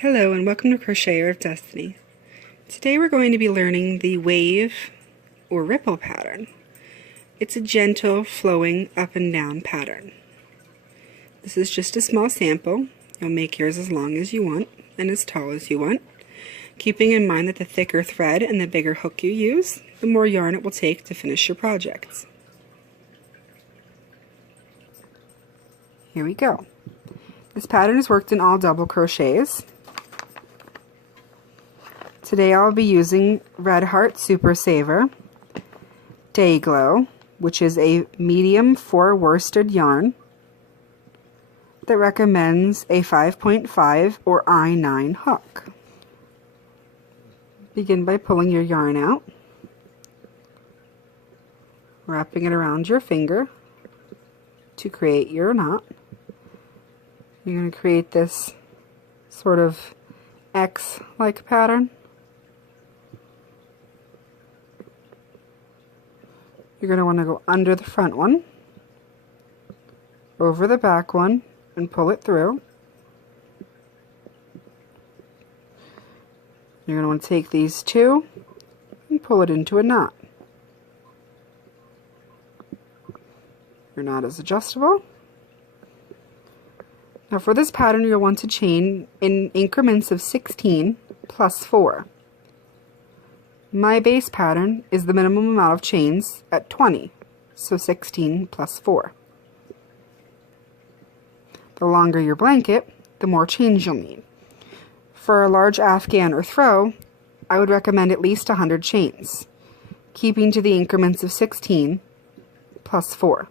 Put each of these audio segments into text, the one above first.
Hello and welcome to Crocheter of Destiny. Today we're going to be learning the wave or ripple pattern. It's a gentle flowing up and down pattern. This is just a small sample. You'll make yours as long as you want and as tall as you want, keeping in mind that the thicker thread and the bigger hook you use, the more yarn it will take to finish your projects. Here we go. This pattern is worked in all double crochets. Today I'll be using Red Heart Super Saver, Day Glow, which is a medium 4 worsted yarn that recommends a 5.5 or I9 hook. Begin by pulling your yarn out, wrapping it around your finger to create your knot. You're going to create this sort of X-like pattern. You're going to want to go under the front one, over the back one, and pull it through. You're going to want to take these two and pull it into a knot. Your knot is adjustable. Now for this pattern you'll want to chain in increments of 16 plus 4. My base pattern is the minimum amount of chains at 20, so 16 plus 4. The longer your blanket, the more chains you'll need. For a large afghan or throw, I would recommend at least 100 chains, keeping to the increments of 16 plus 4.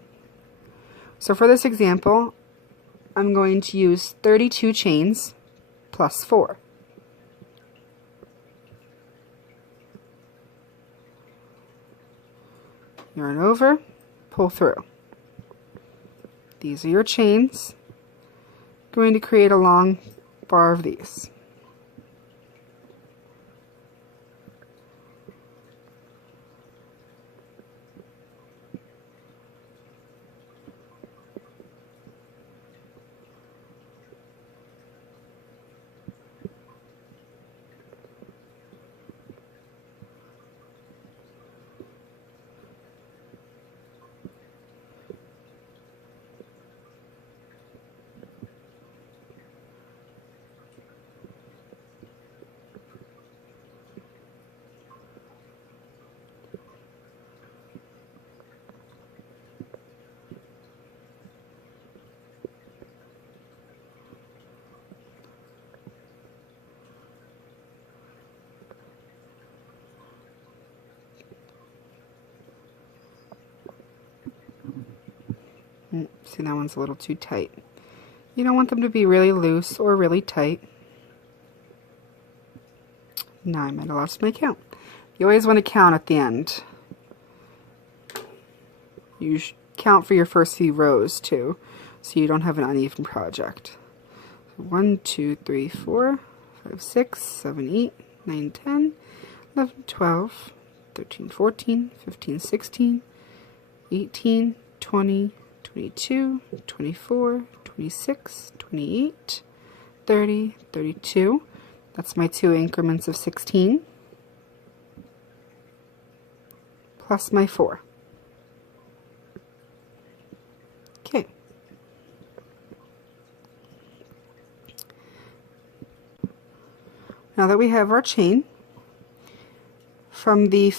So for this example, I'm going to use 32 chains plus 4. Yarn over, pull through. These are your chains. Going to create a long bar of these. See, that one's a little too tight. You don't want them to be really loose or really tight. Now I might have lost my count. You always want to count at the end. You count for your first few rows too, so you don't have an uneven project. 1, 2, 3, 4, 5, 6, 7, 8, 9, 10, 11, 12, 13, 14, 15, 16, 18, 20, 22, 24, 26, 28, 30, 32. That's my 2 increments of 16, plus my 4. Okay. Now that we have our chain, from the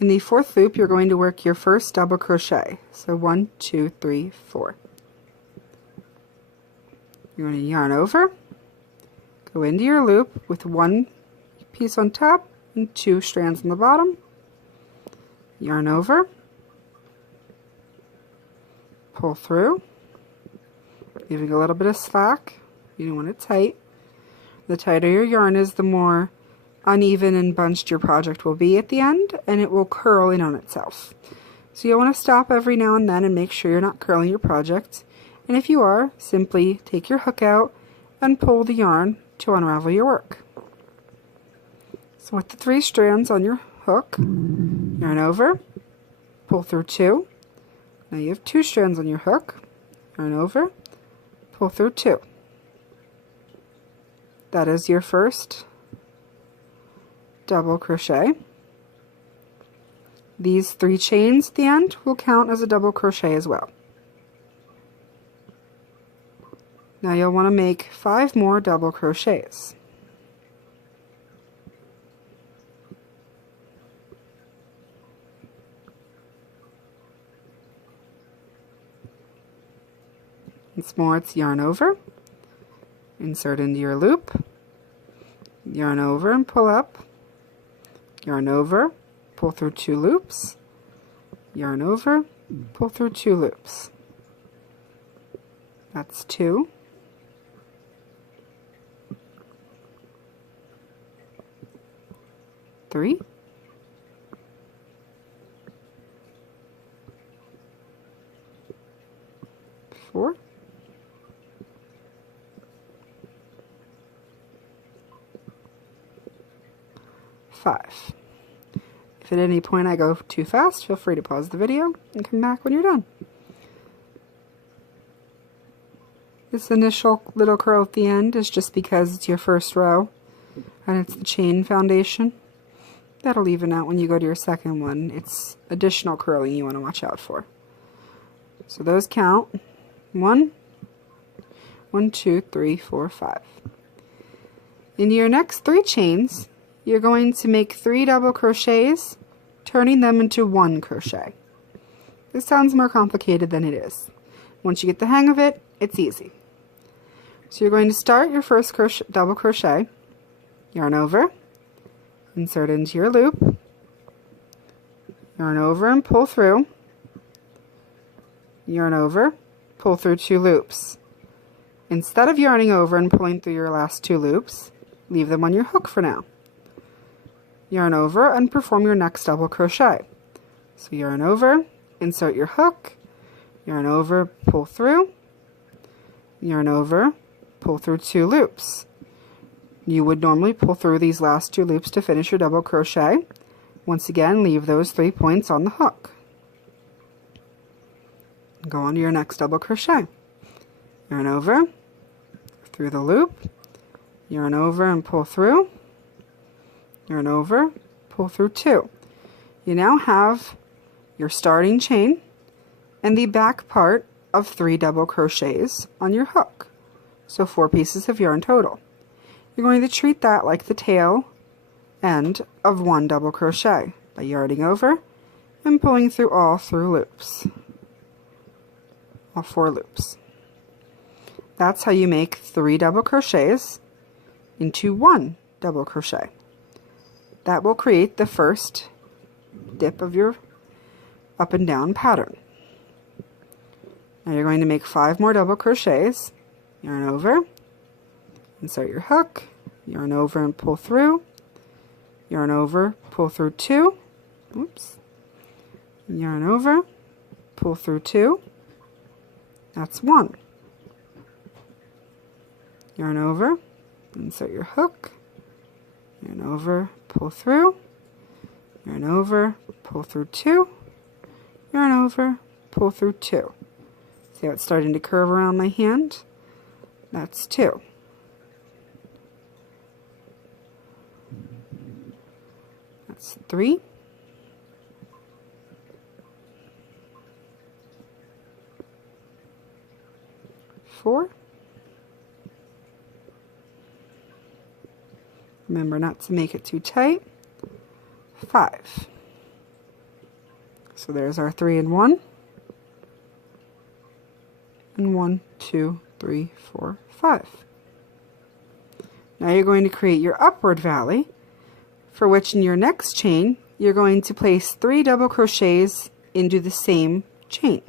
in the fourth loop, you're going to work your first double crochet. So 1, 2, 3, 4. You're going to yarn over, go into your loop with 1 piece on top and 2 strands on the bottom. Yarn over, pull through, leaving a little bit of slack. You don't want it tight. The tighter your yarn is, the more uneven and bunched your project will be at the end, and it will curl in on itself. So you'll want to stop every now and then and make sure you're not curling your project. And if you are, simply take your hook out and pull the yarn to unravel your work. So with the 3 strands on your hook, yarn over, pull through 2. Now you have 2 strands on your hook, yarn over, pull through 2. That is your first double crochet. These 3 chains at the end will count as a double crochet as well. Now you'll want to make 5 more double crochets. Once more, it's yarn over, insert into your loop, yarn over and pull up, yarn over, pull through 2 loops, yarn over, pull through 2 loops. That's 2. Three, 4, 5. If at any point I go too fast, feel free to pause the video and come back when you're done. This initial little curl at the end is just because it's your first row and it's the chain foundation. That'll even out when you go to your second one. It's additional curling you want to watch out for. So those count 1, 2, 3, 4, 5. In your next 3 chains, you're going to make 3 double crochets, turning them into 1 crochet. This sounds more complicated than it is. Once you get the hang of it, it's easy. So you're going to start your first double crochet, yarn over, insert into your loop, yarn over and pull through, yarn over, pull through 2 loops. Instead of yarning over and pulling through your last 2 loops, leave them on your hook for now. Yarn over and perform your next double crochet. So yarn over, insert your hook, yarn over, pull through, yarn over, pull through 2 loops. You would normally pull through these last 2 loops to finish your double crochet. Once again, leave those 3 points on the hook. Go on to your next double crochet. Yarn over, through the loop, yarn over and pull through, yarn over, pull through 2. You now have your starting chain and the back part of 3 double crochets on your hook. So 4 pieces of yarn total. You're going to treat that like the tail end of 1 double crochet by yarning over and pulling through all 4 loops. That's how you make 3 double crochets into 1 double crochet. That will create the first dip of your up and down pattern. Now you're going to make 5 more double crochets, yarn over, insert your hook, yarn over and pull through, yarn over, pull through 2, oops, yarn over, pull through 2, that's 1. Yarn over, insert your hook, yarn over, pull through, yarn over, pull through 2, yarn over, pull through 2. See how it's starting to curve around my hand? That's 2. That's 3. 4. Remember not to make it too tight. 5. So there's our 3 and 1. And 1, 2, 3, 4, 5. Now you're going to create your upward valley, for which in your next chain you're going to place 3 double crochets into the same chain.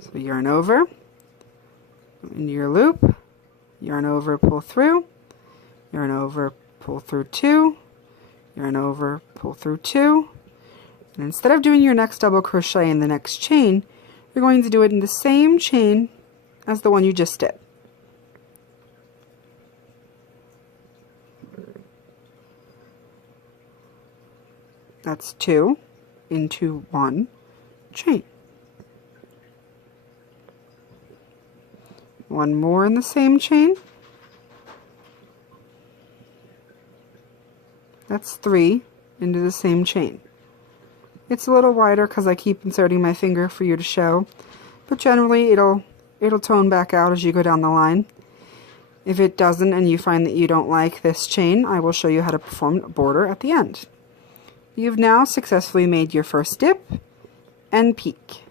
So yarn over, into your loop, yarn over, pull through, yarn over, pull through 2, yarn over, pull through 2, and instead of doing your next double crochet in the next chain, you're going to do it in the same chain as the one you just did. That's 2 into 1 chain. 1 more in the same chain, That's 3 into the same chain. It's a little wider because I keep inserting my finger for you to show, but generally it'll tone back out as you go down the line. If it doesn't and you find that you don't like this chain, I will show you how to perform a border at the end. You've now successfully made your first dip and peak.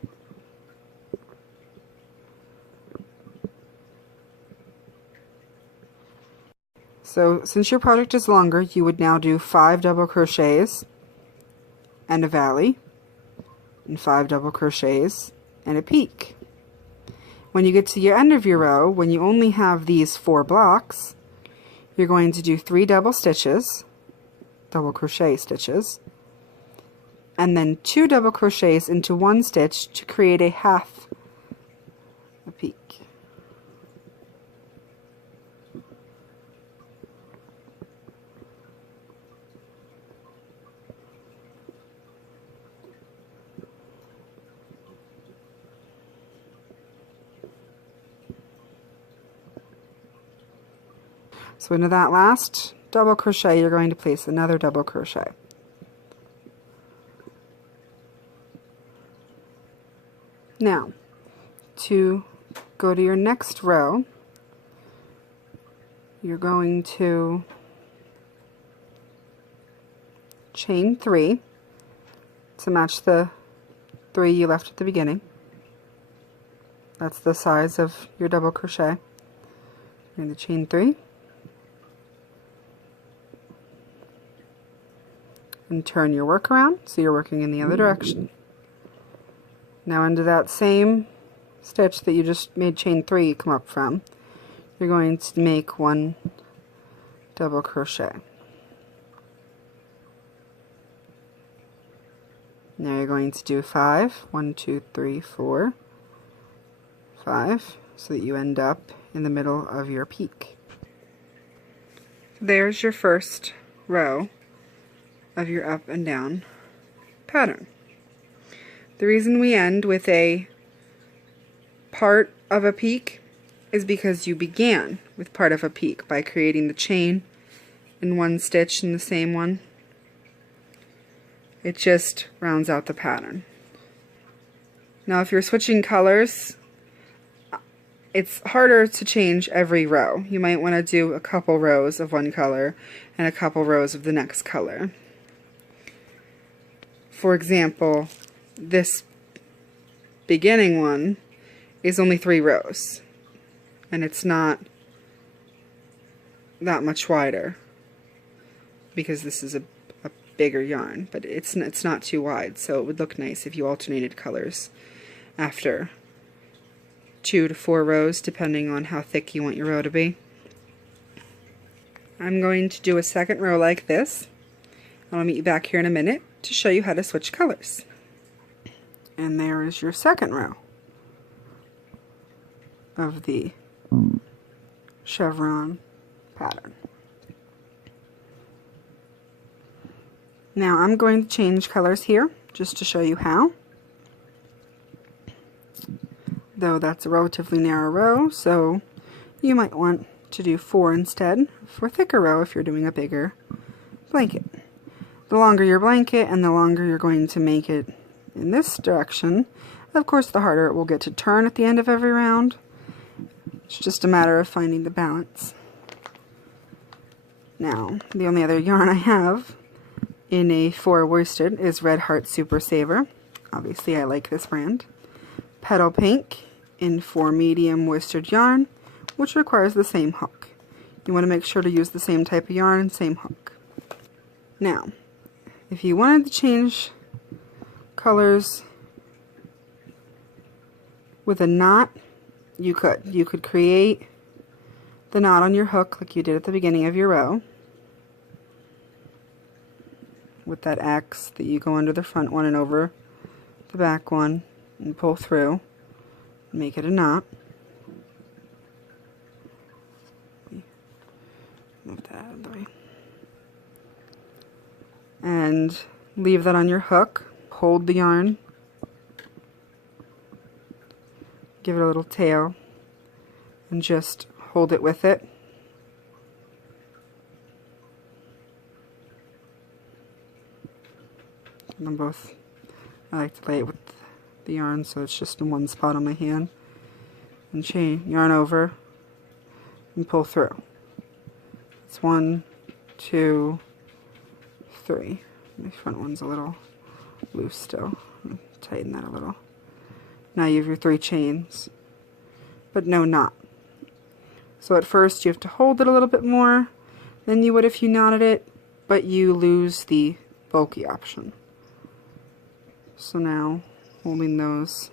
So since your project is longer, you would now do 5 double crochets and a valley, and 5 double crochets and a peak. When you get to your end of your row, when you only have these 4 blocks, you're going to do 3 double stitches, double crochet stitches, and then 2 double crochets into 1 stitch to create a half a peak. So into that last double crochet, you're going to place another double crochet. Now, to go to your next row, you're going to chain 3 to match the 3 you left at the beginning. That's the size of your double crochet. You're going to chain 3. And turn your work around so you're working in the other direction. Now into that same stitch that you just made chain 3 come up from, you're going to make 1 double crochet. Now you're going to do 5, 1, 2, 3, 4, 5, so that you end up in the middle of your peak. There's your first row of your up and down pattern. The reason we end with a part of a peak is because you began with part of a peak by creating the chain in 1 stitch in the same one. It just rounds out the pattern. Now if you're switching colors, it's harder to change every row. You might want to do a couple rows of one color and a couple rows of the next color. For example, this beginning one is only 3 rows, and it's not that much wider because this is a bigger yarn, but it's not too wide, so it would look nice if you alternated colors after 2 to 4 rows, depending on how thick you want your row to be. I'm going to do a second row like this. I'll meet you back here in a minute to show you how to switch colors. And there is your second row of the chevron pattern. Now I'm going to change colors here just to show you how. Though that's a relatively narrow row, so you might want to do 4 instead for a thicker row if you're doing a bigger blanket. The longer your blanket and the longer you're going to make it in this direction, of course the harder it will get to turn at the end of every round. It's just a matter of finding the balance. Now, the only other yarn I have in a 4 worsted is Red Heart Super Saver. Obviously I like this brand. Petal Pink in 4 medium worsted yarn, which requires the same hook. You want to make sure to use the same type of yarn and same hook. Now, if you wanted to change colors with a knot, you could. You could create the knot on your hook like you did at the beginning of your row with that X that you go under the front one and over the back one and pull through, make it a knot. Move that out of the way. And leave that on your hook. Hold the yarn. Give it a little tail. And just hold it with it. them both. I like to lay it with the yarn so it's just in one spot on my hand. And chain, yarn over, and pull through. It's 1, 2, 3. My front one's a little loose still. Tighten that a little. Now you have your 3 chains, but no knot. So at first you have to hold it a little bit more than you would if you knotted it, but you lose the bulky option. So now, holding those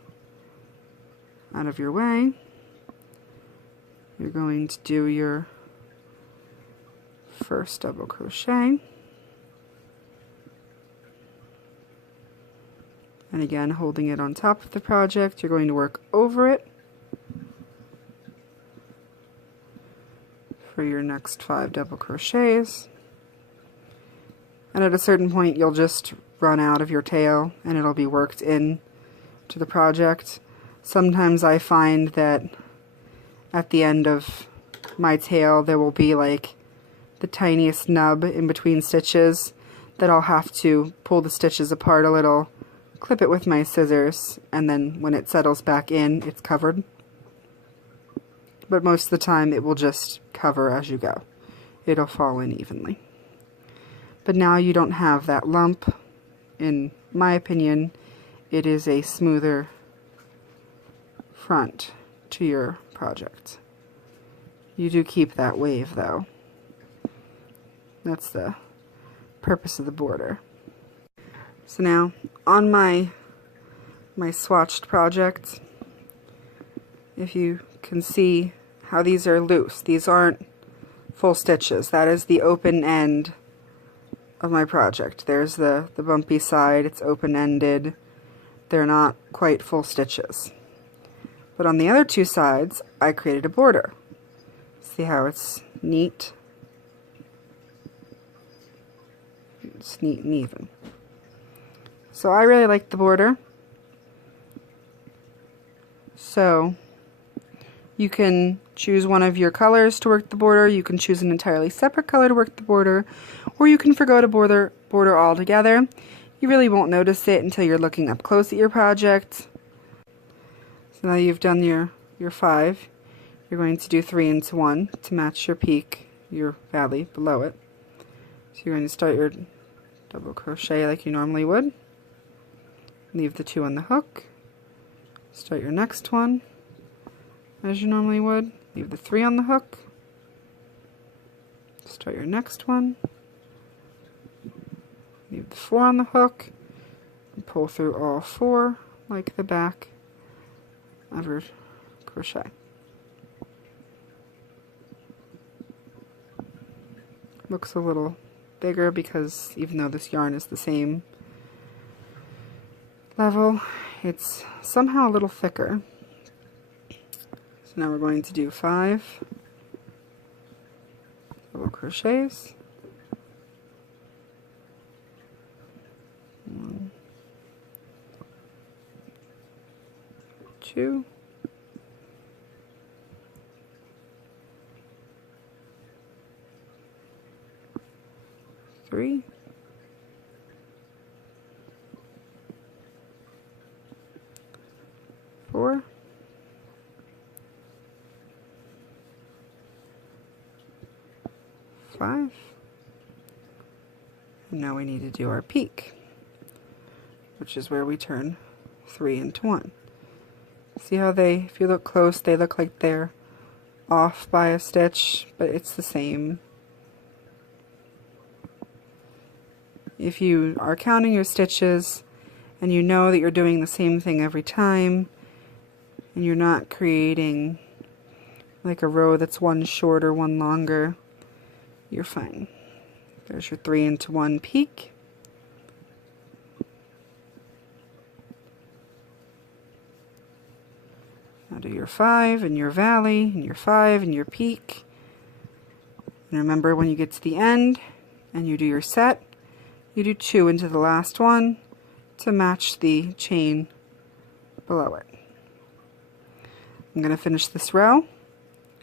out of your way, you're going to do your first double crochet. And again, holding it on top of the project, you're going to work over it for your next 5 double crochets. And at a certain point, you'll just run out of your tail and it'll be worked in to the project. Sometimes I find that at the end of my tail, there will be like the tiniest nub in between stitches that I'll have to pull the stitches apart a little, clip it with my scissors, and then when it settles back in, it's covered. But most of the time it will just cover as you go. It'll fall in evenly. But now you don't have that lump. In my opinion, it is a smoother front to your project. You do keep that wave though. That's the purpose of the border. So now, on my swatched project, if you can see how these are loose, these aren't full stitches. That is the open end of my project. There's the bumpy side, it's open-ended. They're not quite full stitches. But on the other 2 sides, I created a border. See how it's neat? It's neat and even. So I really like the border. So you can choose one of your colors to work the border, you can choose an entirely separate color to work the border, or you can forgo to border altogether. You really won't notice it until you're looking up close at your project. So now you've done your 5, you're going to do 3 into 1 to match your peak, your valley below it. So you're going to start your double crochet like you normally would. Leave the 2 on the hook. Start your next one as you normally would. Leave the 3 on the hook. Start your next one. Leave the 4 on the hook. And pull through all 4 like the back of your crochet. Looks a little bigger because even though this yarn is the same level, it's somehow a little thicker. So now we're going to do 5 double crochets. 1, 2, 3, 4, 5, and now we need to do our peak, which is where we turn 3 into 1. See how if you look close, they look like they're off by a stitch, but it's the same. If you are counting your stitches and you know that you're doing the same thing every time, and you're not creating like a row that's one shorter, one longer, you're fine. There's your 3 into 1 peak. Now do your 5 and your valley, and your 5 and your peak. And remember, when you get to the end and you do your set, you do 2 into the last one to match the chain below it. I'm going to finish this row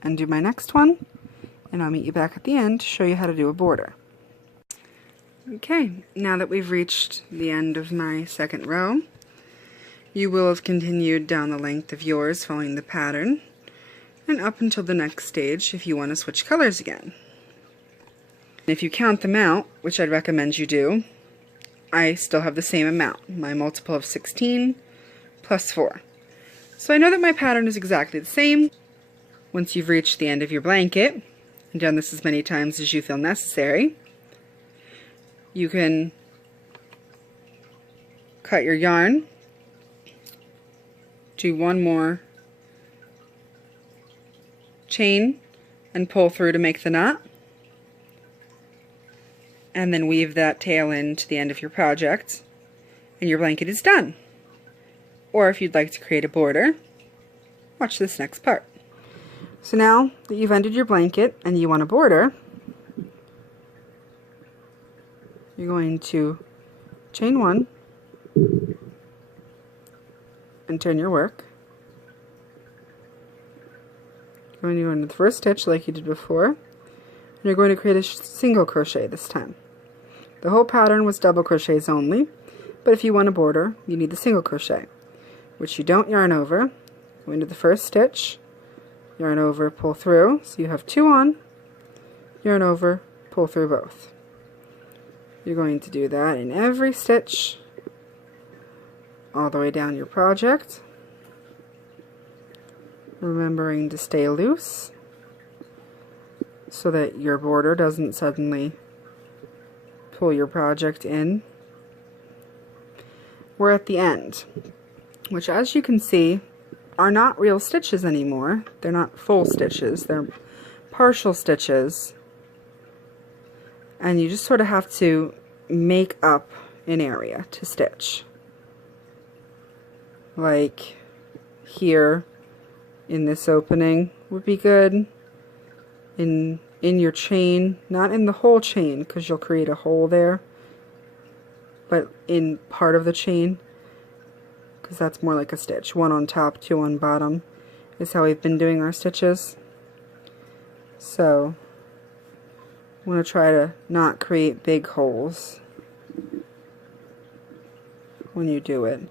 and do my next one, and I'll meet you back at the end to show you how to do a border. Okay, now that we've reached the end of my second row, you will have continued down the length of yours following the pattern and up until the next stage if you want to switch colors again. If you count them out, which I'd recommend you do, I still have the same amount, my multiple of 16 plus 4. So I know that my pattern is exactly the same. Once you've reached the end of your blanket, and done this as many times as you feel necessary, you can cut your yarn, do one more chain and pull through to make the knot, and then weave that tail in to the end of your project, and your blanket is done. Or if you'd like to create a border, watch this next part. So now that you've ended your blanket and you want a border, you're going to chain 1 and turn your work. You're going to go into the first stitch like you did before, and you're going to create a single crochet this time. The whole pattern was double crochets only, but if you want a border, you need the single crochet, which you don't yarn over. Go into the first stitch, yarn over, pull through, so you have 2 on, yarn over, pull through both. You're going to do that in every stitch all the way down your project, remembering to stay loose so that your border doesn't suddenly pull your project in. We're at the end, which, as you can see, are not real stitches anymore. They're not full stitches, they're partial stitches, and you just sort of have to make up an area to stitch. Like here in this opening would be good, in your chain, not in the whole chain because you'll create a hole there, but in part of the chain, because that's more like a stitch. 1 on top, 2 on bottom is how we've been doing our stitches. So I'm going to try to not create big holes when you do it,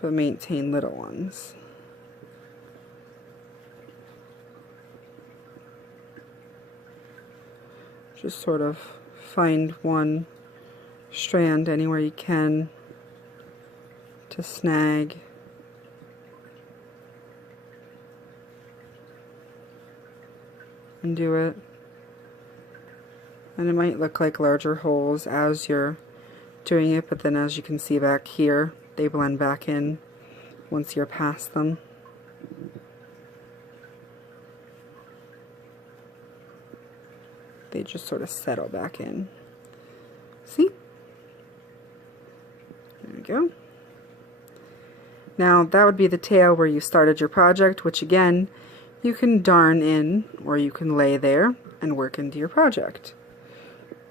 but maintain little ones. Just sort of find one strand anywhere you can to snag. And do it. And it might look like larger holes as you're doing it, but then as you can see back here, they blend back in once you're past them. They just sort of settle back in. See? There we go. Now that would be the tail where you started your project, which again, you can darn in or you can lay there and work into your project.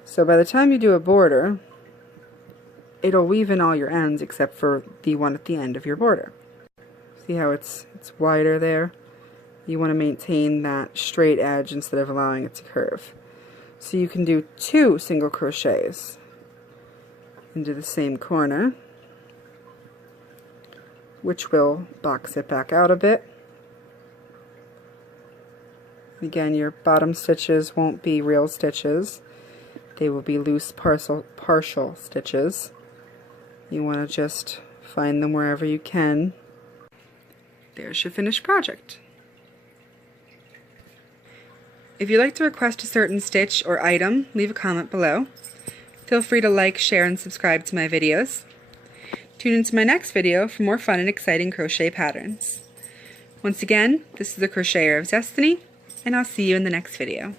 So by the time you do a border, it'll weave in all your ends except for the one at the end of your border. See how it's wider there? You want to maintain that straight edge instead of allowing it to curve. So you can do 2 single crochets into the same corner, which will box it back out a bit. Again, your bottom stitches won't be real stitches. They will be loose partial stitches. You want to just find them wherever you can. There's your finished project. If you'd like to request a certain stitch or item, leave a comment below. Feel free to like, share, and subscribe to my videos. Tune into my next video for more fun and exciting crochet patterns. Once again, this is the Crocheter of Destiny, and I'll see you in the next video.